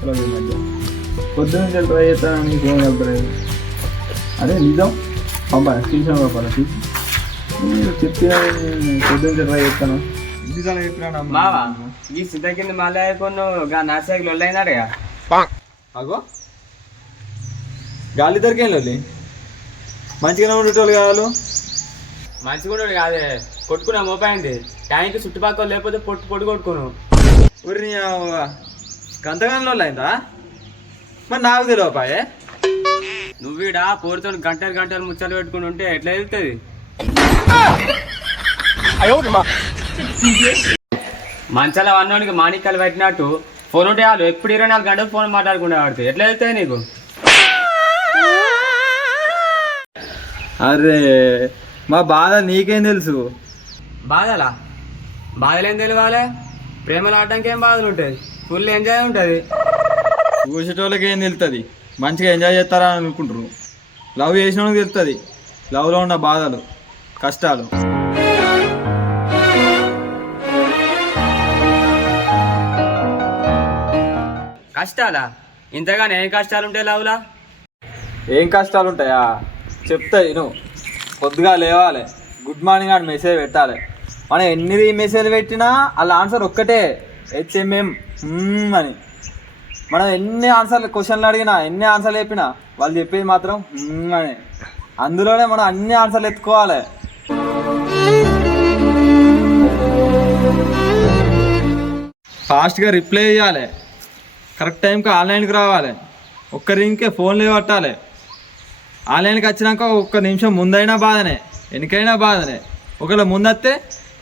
చెప్తలేదు ఈ మధ్య. పొద్దున్న ట్రై చేస్తానని ఫోన్ కలపలేదు. అదే నిజం పంపా స్క్రీన్ పంపాలి తీసి చెప్పిన పొద్దున్న ట్రై చేస్తాను. ఎన్నిసార్లు చెప్పినా మావా ఈ సిద్ధ కింద మళ్ళీ కొను నర్సైకి లొల్లైనాడుగా. అగో గాలి దొరికేం లొల్లి మంచిగానే ఉండేటోళ్ళు కావాలి. మంచిగా కాదే కొట్టుకున్నా మోపాయింది ట్యాంక్ చుట్టుపక్కల లేకపోతే పొట్టు పొట్టు కొట్టుకును. ఊరి గంతగానంలో అయిందా మరి నాకు తెలియపాయే. నువ్వీడ పోరుతో గంటలు గంటలు ముచ్చలు పెట్టుకుని ఉంటే ఎట్లా వెళ్తుంది? మంచాల వన్నోనికి మాణిక్యాలు పెట్టినట్టు ఫోన్ ఉంటే వాళ్ళు ఎప్పుడు 24 గంటలు ఫోన్ మాట్లాడుకునే వాడితే ఎట్లా వెళ్తాయి నీకు? అరే మా బాధ నీకేం తెలుసు? బాధలా బాధలేం తెలియాలి? ప్రేమలు ఆడడానికి ఏం బాధలు ఉంటాయి? ఫుల్ ఎంజాయ్ ఉంటుంది. చూసేటోళ్ళకి ఏం తెలుస్తుంది? మంచిగా ఎంజాయ్ చేస్తారా అని అనుకుంటారు. లవ్ చేసిన వాళ్ళకి తెలుస్తుంది లవ్లో ఉన్న బాధలు కష్టాలు. కష్టాలా? ఇంతగానే ఏం కష్టాలు ఉంటాయి లవ్లా? ఏం కష్టాలు ఉంటాయా చెప్తాయి నువ్వు. పొద్దుగా లేవాలి, గుడ్ మార్నింగ్ అని మెసేజ్ పెట్టాలి. మనం ఎన్ని మెసేజ్లు పెట్టినా వాళ్ళ ఆన్సర్ ఒక్కటే HMM అని. మనం ఎన్ని ఆన్సర్లు క్వశ్చన్లు అడిగినా ఎన్ని ఆన్సర్లు చెప్పినా వాళ్ళు చెప్పేది మాత్రం అని. అందులోనే మనం అన్ని ఆన్సర్లు ఎత్తుకోవాలి. ఫాస్ట్గా రిప్లై చేయాలి, కరెక్ట్ టైంకి ఆన్లైన్కి రావాలి, ఒక్క రింగ్కే ఫోన్లు పట్టాలి. ఆన్లైన్కి వచ్చినాక ఒక్క నిమిషం ముందైనా బాధనే వెనకైనా బాధనే. ఒకవేళ ముందత్తే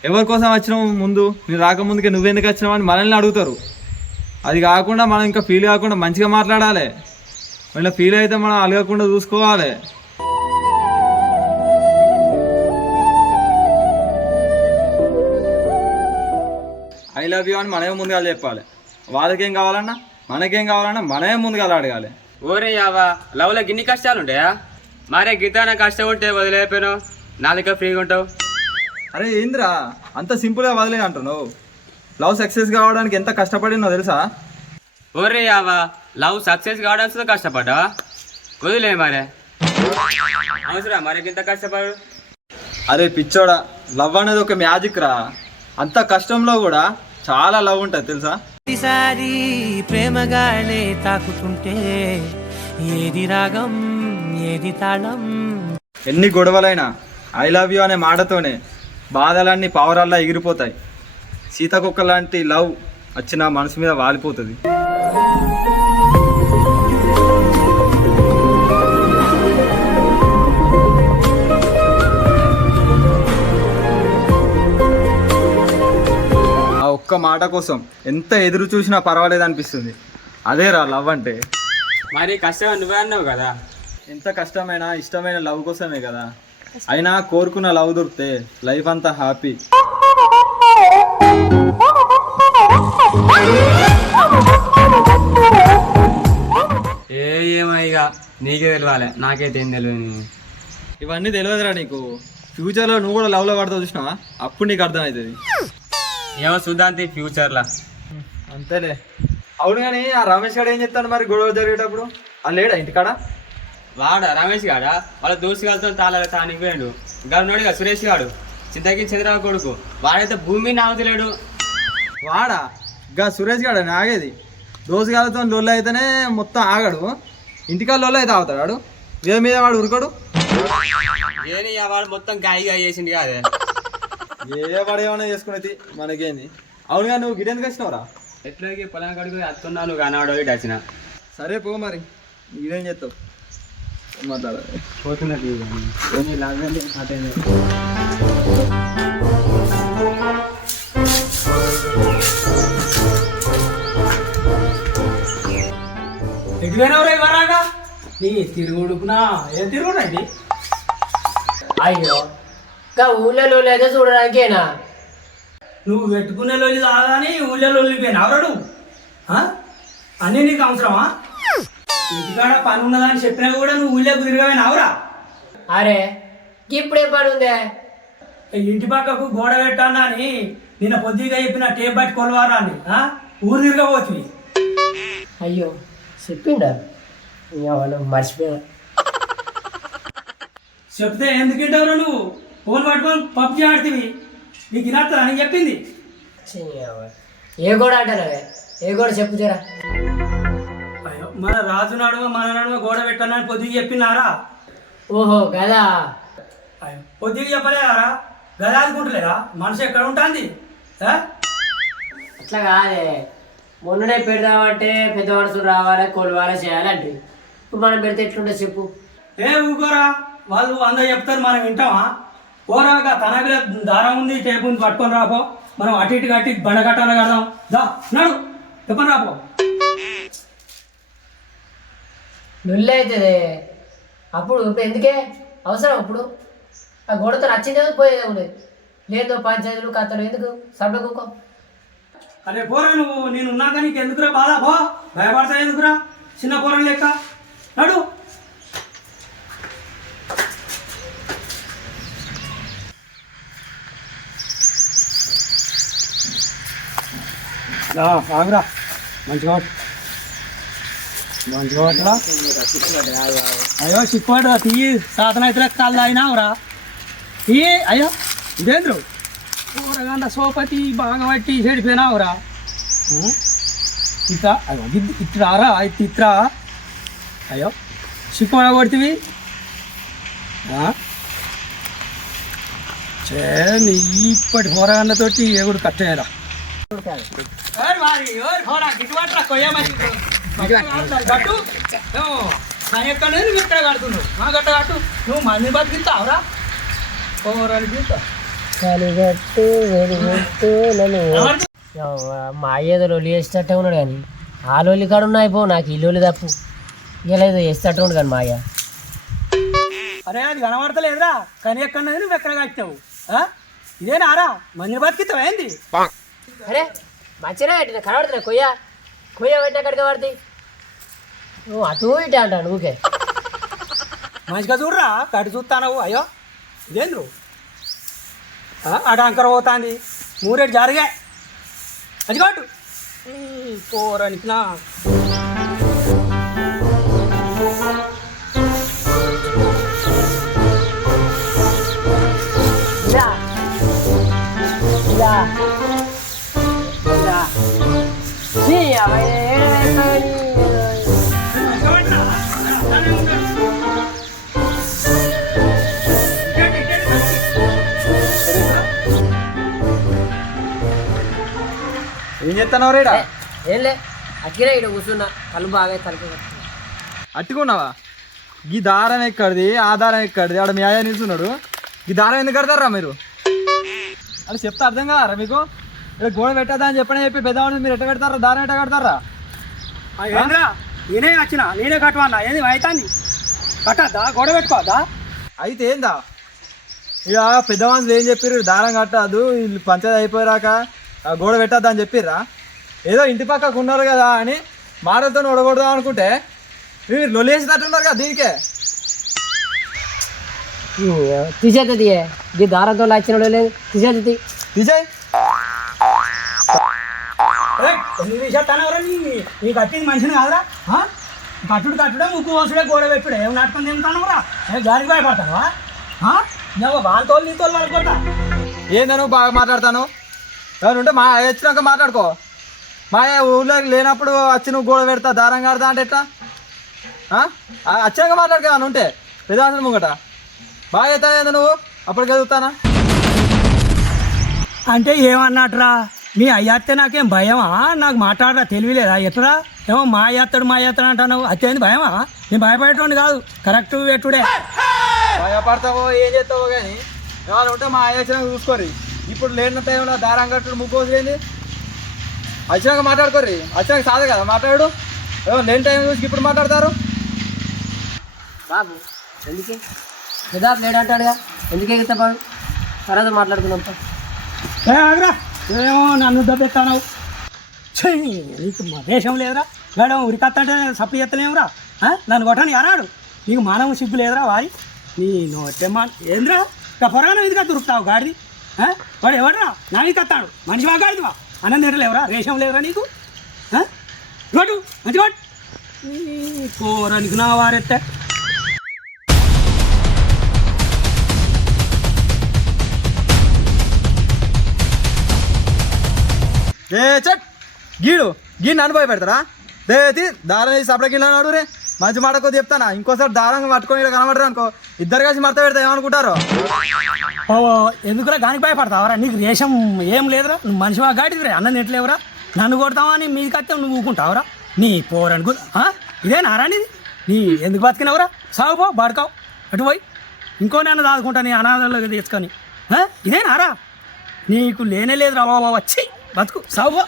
ఎవరి కోసం వచ్చినావు, ముందు నేను రాకముందుకే నువ్వెందుకు వచ్చినావు అని మనల్ని అడుగుతారు. అది కాకుండా మనం ఇంకా ఫీల్ కాకుండా మంచిగా మాట్లాడాలి. మళ్ళీ ఫీల్ అయితే మనం అలగకుండా చూసుకోవాలి. ఐ లవ్ యూ అని మనమే ముందుగా చెప్పాలి. వాళ్ళకేం కావాలన్నా మనకేం కావాలన్నా మనమే ముందుగా అడగాలి. ఓరే యావా లవ్లో గిన్ని కష్టాలు ఉంటాయా? మరే గీతాన కష్టం ఉంటే వదిలేపోయాను నాలుక ఫ్రీగా ఉంటావు. అరే ఏంద్రా అంత సింపుల్గా వదిలే అంటున్నావు? లవ్ సక్సెస్ కావడానికి ఎంత కష్టపడినో తెలుసా? ఓరే యావా లవ్ సక్సెస్ కావడానికి కష్టపడ్డా వదిలే మరే అవసరం మరికింత కష్టపడు. అరే పిచ్చోడా, లవ్ అనేది ఒక మ్యాజిక్ రా. అంత కష్టంలో కూడా చాలా లవ్ ఉంటుంది తెలుసా? ప్రతిసారి ప్రేమగానే తాకుతుంటే ఏది రాగం ఏది తాళం. ఎన్ని గొడవలైనా ఐ లవ్ యూ అనే మాటతోనే బాధలన్నీ పావురాల్లా ఎగిరిపోతాయి. సీతాకొక్క లాంటి లవ్ వచ్చిన మనసు మీద వాలిపోతుంది. ఆ ఒక్క మాట కోసం ఎంత ఎదురు చూసినా పర్వాలేదు అనిపిస్తుంది. అదేరా లవ్ అంటే. మరి కష్టం నువ్వే అన్నావు కదా. ఎంత కష్టమైనా ఇష్టమైన లవ్ కోసమే కదా. అయినా కోరుకున్న లవ్ దొరికితే లైఫ్ అంతా హ్యాపీ. ఏమైగా నీకే తెలియాలి, నాకైతే ఏం తెలియదు. ఇవన్నీ తెలియదురా నీకు. ఫ్యూచర్లో నువ్వు కూడా లవ్లో పడతావు చూసినావా, అప్పుడు నీకు అర్థమవుతుంది. ఏమో చూద్దాంతి ఫ్యూచర్లా. అంతేలే. అవును కానీ ఆ రమేష్ గారు ఏం చెప్తాడు మరి గొడవ జరిగేటప్పుడు? అది లేడా ఇంటికాడ? వాడా రమేష్ గాడా వాళ్ళ దోస్తు గారితో తానికి పోయాడు. గడున్నాడుగా సురేష్ గాడు చింతకి చంద్రరావు కొడుకు. వాడైతే భూమి నాగుతలేడు. వాడా గా సురేష్ గాడు ఆగేది? దోసుగాలతో లొల్లు అయితేనే మొత్తం ఆగడు. ఇంటికాడ లొల్లు అయితే ఆగుతాడు. వీళ్ళ మీద వాడు ఉరకడు. ఏని వాడు మొత్తం గాయ చేసిండు కాదే. ఏ వాడు ఏమైనా చేసుకునేది మనకేంది. అవునుగా నువ్వు గిడెందుకు వచ్చినావురా? ఎట్లాగే పొలం కడుగు అత్తున్నాను కానాడు ఇటు వచ్చిన. సరే పో మరి, ఇదేం చేస్తావు మాట్లాడాలి. పోతున్నది ఎటువైనవరా ఇవరాగా నీ తిరుగుడుకునా ఏం తిరుగుడు అండి? అయ్యో ఇంకా ఊళ్ళో లేదా చూడడానికేనా? నువ్వు పెట్టుకునే లొల్లి కాదని ఊళ్ళో లొల్లిపోయినా ఎవరడు? అన్నీ నీకు అవసరమా? ఇంటికాడ పని ఉన్నదని చెప్పినా కూడా నువ్వు ఊళ్ళోకి తిరగమైనా అవరా? అరే ఇప్పుడే పని ఉందే. ఇంటి పక్కకు గోడ పెట్టానా అని నిన్న పొద్దుగా చెప్పిన టేప్ బట్టి కొలవారా అని ఊరు తిరగబోతుంది. అయ్యో చెప్పిండా ఏమన్నా మర్చిపోయా. చెప్తే ఎందుకు వింటావురా నువ్వు? ఫోన్ పట్టుకొని పబ్జి ఆడుతీవి, నీకు వినొస్తుందా అని చెప్పింది. ఛీ, అవ్వ. ఏ గోడ అంటానవే? ఏ గోడ చెప్పు జరా. అయ్యో మన రాజు నడుమ మన నడుమ గోడ పెట్టానని పొద్దుకి చెప్పినారా? ఓహో గదా. అయ్యో పొద్దుకి చెప్పలేదారా? గదా అనుకుంటలేదా? మనసు ఎక్కడ ఉంటుంది? అట్లా కాదే, మొన్ననే పెడదామంటే పెద్ద మనుషులు రావాలి కొలవాలి చేయాలంటే ఇప్పుడు మనం పెడితే ఎట్లుంటే చెప్పు. ఏ ఊకోరా, వాళ్ళు అందరూ చెప్తారు మనం వింటామా? పోరాగా తనగా దారం ఉంది టేపు ఉంది పట్టుకొని రాపో, మనం అటు ఇటు కట్టి బండ కట్టాలి కడదాం. దా నడు చెప్పని రాపో. నుల్లు అవుతుంది అప్పుడు. ఇప్పుడు ఎందుకే అవసరం? ఇప్పుడు ఆ గోడతో నచ్చిందే పోయేదే ఉండేది, లేదో పంచాయతీలు కథలు ఎందుకు సబ్డ కుక్కో. అరే పోరా, నువ్వు నేను ఉన్నాక నీకు ఎందుకురా బాధ? పో, భయపడతా ఎందుకురా చిన్న పోరం లెక్క. నడు. ఆగురా, మంచిగా మంచిగా అయ్యో చిక్కుపడ తీయి, సాధన అయితే కాళ్ళు తాగినావురా తీయి. అయ్యో ఇదేంద్రు కూరగాండ సోపతి బాగా పట్టి చెడిపోయినావురా. ఇట్లా అయ్యో ఇట్రారా అయితే ఇట్రా. అయ్యో చిక్కుపడ కొడుతుంది నీ ఇప్పటి కూరగాండతోటి ఎగుడు కట్టేయరా. ఇక్కడ కడుతున్నావు మా గట్ట కట్టు. నువ్వు మంది బతికిస్తావురా మా అయ్యేదో లొల్లి వేసేటట్టే ఉన్నాడు కానీ ఆ లొల్లి కాడ ఉన్నా అయిపో, నాకు ఈ లొల్లి తప్పు. ఇలా ఏదో వేసేటట్టు ఉన్నాడు కానీ మా అయ్య. అరే అది కనబడతలేదురా, కానీ ఎక్కడ నువ్వు ఎక్కడ కట్టావు? ఇదేనారా మంది బతికిస్తావు ఏంది? అరే మంచిగా పెట్టిన కనబడుతున్నా కొయ్య కొయ్య పెట్టిన కడిగా పడుతుంది. నువ్వు అటు ఇటు అంటాను ఊకే. మంచిగా చూడరా, కటు చూస్తావు. అయ్యో ఇదేంద్రు అటు అంకర పోతుంది, మూరేడు జరిగా అది కాటు పోరానికి నా. ఏం చేస్తున్నావు రేడా? ఏంలే అట్లనే ఇక్కడ కూర్చున్నా, కళ్ళు బాగా తలకి అట్టుకున్నావా? ఈ దారం ఎక్కడిది, ఆ దారం ఎక్కడిది? ఆడ మీ అయ్యా నిల్చున్నాడు. ఈ దారం ఎందుకు కడతారా మీరు? అది చెప్తే అర్థం కాదారా మీకు? ఇక్కడ గోడ పెట్టదా అని చెప్పి పెద్దవాళ్ళు మీరు ఎట్ట పెడతారా? దారం ఎట్ట కడతారా? ఏంద్రా నేనే వచ్చిన, నేనే కట్టవన్నా. ఏంది అవుతుంది? కట్టద్దా? గొడవ పెట్టుకోవద్దా? అయితే ఏందా ఇక పెద్ద మనుషులు ఏం చెప్పారు? దారం కట్టద్దు, వీళ్ళు పంచాయతీ అయిపోయాక గోడ పెట్టద్దా అని చెప్పిర్రా? ఏదో ఇంటి పక్కకు ఉన్నారు కదా అని మాటలతో ఒడగొడదాం అనుకుంటే మీరు లొల్లేసేటట్టున్నారు కదా దీనికే. తీసేది ఈ దారంతో వచ్చిన లేదు, తీసేది విజయ్ నీ కట్టింది మనిషిని కాదురా. కట్టుడు కట్టుడే ముక్కు వసుడే గోడ పెట్టుడే ఏం నాటకం తింటానురా? గాలికి భయపడతావా? వాళ్ళతో నీతో పడుకుంటా. ఏందా నువ్వు బాగా మాట్లాడతాను? ఎవరు ఉంటే మా వచ్చినాక మాట్లాడుకో. మా ఊళ్ళో లేనప్పుడు వచ్చి నువ్వు గోడ పెడతా దారం కడతా అంటే ఎట్లా? వచ్చాక మాట్లాడుకో అని ఉంటే పెద్ద ముంగట బాగా అవుతా ఏందా నువ్వు? అప్పటికి ఎదుగుతానా అంటే ఏమన్నట్రా? మీ అయ్యత్తే నాకేం భయమా? నాకు మాట్లాడరా తెలివిలేదా? ఎట్రా ఏమో మా అయ్యత్తాడు అంటున్నావు. అత్తేంది భయమా? నేను భయపడేటోండి కాదు, కరెక్ట్ పెట్టుడే. భయపడతావో ఏం చేస్తావో కానీ ఎవరు ఉంటే మా వచ్చినాక చూసుకోరి. ఇప్పుడు లేని టైంలో దారం కట్టుడు ముగ్గు లేని వచ్చినాక మాట్లాడుకోర్రి. వచ్చినాక సాధ కదా మాట్లాడు. ఏమో లేని టైం చూసి ఇప్పుడు మాట్లాడతారు. బాబు ఎందుకే పెదాపు లేడంటాడుగా, ఎందుకే బాబు తర్వాత మాట్లాడుకుందాం. ఆగరా, ఏమో నన్ను దెబ్బెత్తావు. నీకు మా దేశం లేదురా? మేడం ఉరికత్తంటే సప్లై ఎత్తలేమురా? నన్ను కొట్టని అన్నాడు. నీకు మానవ సిగ్గు లేదురా? వారి నీ నోటేమా ఏంద్రా? ఇక పొరగానే ఇదిగా దొరుకుతావు గాడిది. వాడు ఎవడరా నా మీద కత్తాడు? మనిషి వాగాడిదివా? అన్నం తినలేవురా? రేషం లేవురా నీకు? ఇవ్వడు మంచి వాడు కోరానికి నా వారెత్తే ఏ చట్ గీడు గీడిని అనుభవ పెడతారా దేతి దారం వేసి సపడ గిళ్ళ అన్నాడు రే మంచి మాట కొద్ది చెప్తానా ఇంకోసారి దారం పట్టుకొని ఇక్కడ కనబడరు అనుకో ఇద్దరు కలిసి మడత పెడతా ఏమనుకుంటారు ఓ ఎందుకురా గానికి భయపడతావరా నీకు రేషం ఏం లేదురా నువ్వు మనిషి మా గాడిదిరా అన్నం నెట్లేవురా నన్ను కొడతావని మీది కత్తే నువ్వు ఊకుంటావురా నీ పోరనుకు ఇదే నారానిది నీ ఎందుకు బతికినవురా సాగు పో బాడుకావు అటు పోయి ఇంకో నన్ను దాదుకుంటా నీ అనాథంలో తెచ్చుకొని ఇదే నారా నీకు లేనే లేదురా బాబా వచ్చి బతుకు సాగు పో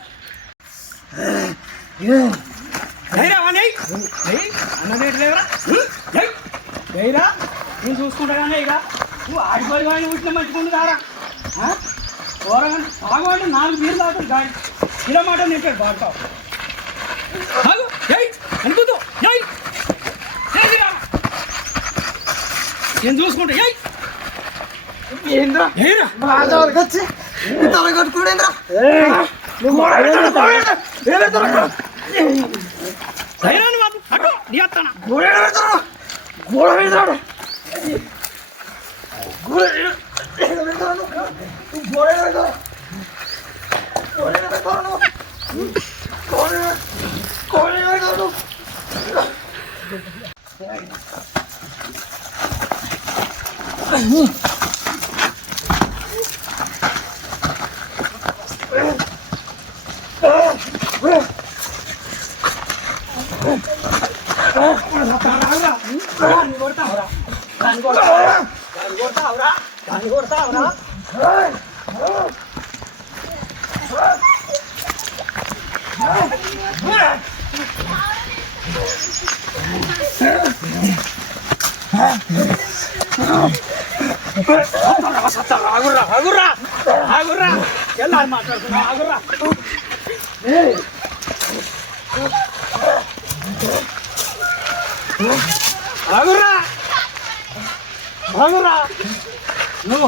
నేను చూసుకుంటాగానే ఇక నువ్వు ఆడిపోయి కానీ వీటిలో మంచుకుంటున్నారా బాగుంటే 4 బీర్లు తాగుతుంది గాడి కిలోమాట నేను బాగుతావు అనుకుంటూ నేను చూసుకుంటా ಎಲ್ಲಾರು ಮಾತಾಡ್ತಾರ ಆಗುರ್ರಾ ఆగుర్రా ఆగుర్రా నువ్వు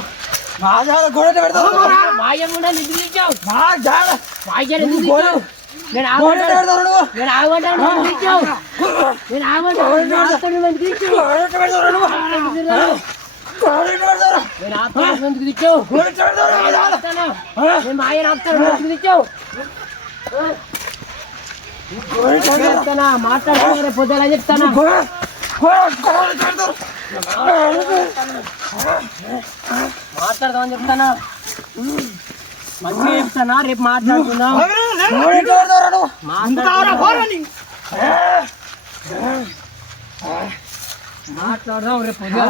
మా జాడ గోడ పెడతావు మాయకుండా నిద్ర ఇచ్చావు మా జాడ మాయ నేను ఆగమంటాను నేను మాయ మాట్లాడుతున్నా పొద్దున చెప్తానా మాట్లాడదామని చెప్తానా మంచిగా చెప్తానా రేపు మాట్లాడుకుందాం మాట్లాడదాం రేపు పొద్దున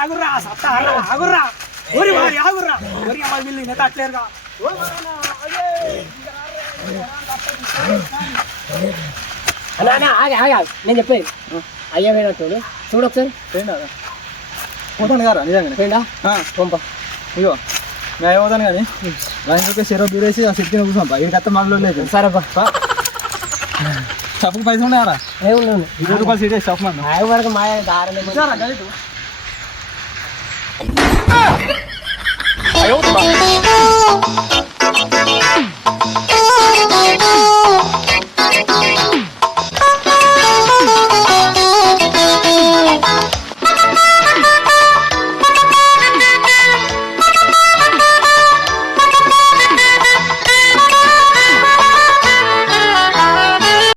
ఆగుర్రా సత్తా ఆగుర్రా ఓరి వారి ఆగుర్రా ఓరి అమ్మ వీళ్ళు నెట్టలేరుగా అన్నా ఆగా ఆగా నేను చెప్పేది అయ్యా వేడా చూడు చూడు ఒకసారి పోతాను కదా నిజంగా వేడా పంప ఇగో నేను పోతాను కానీ లైన్లోకి చెరవ దూరేసి ఆ సిట్టిన కూర్చోంపా ఇది కత్త మనలో లేదు సరేపా షాప్కి పైసలు ఉన్నాయారా ఏమున్నాను 20 రూపాయలు సీట్ షాప్ మన వరకు మాయ దారం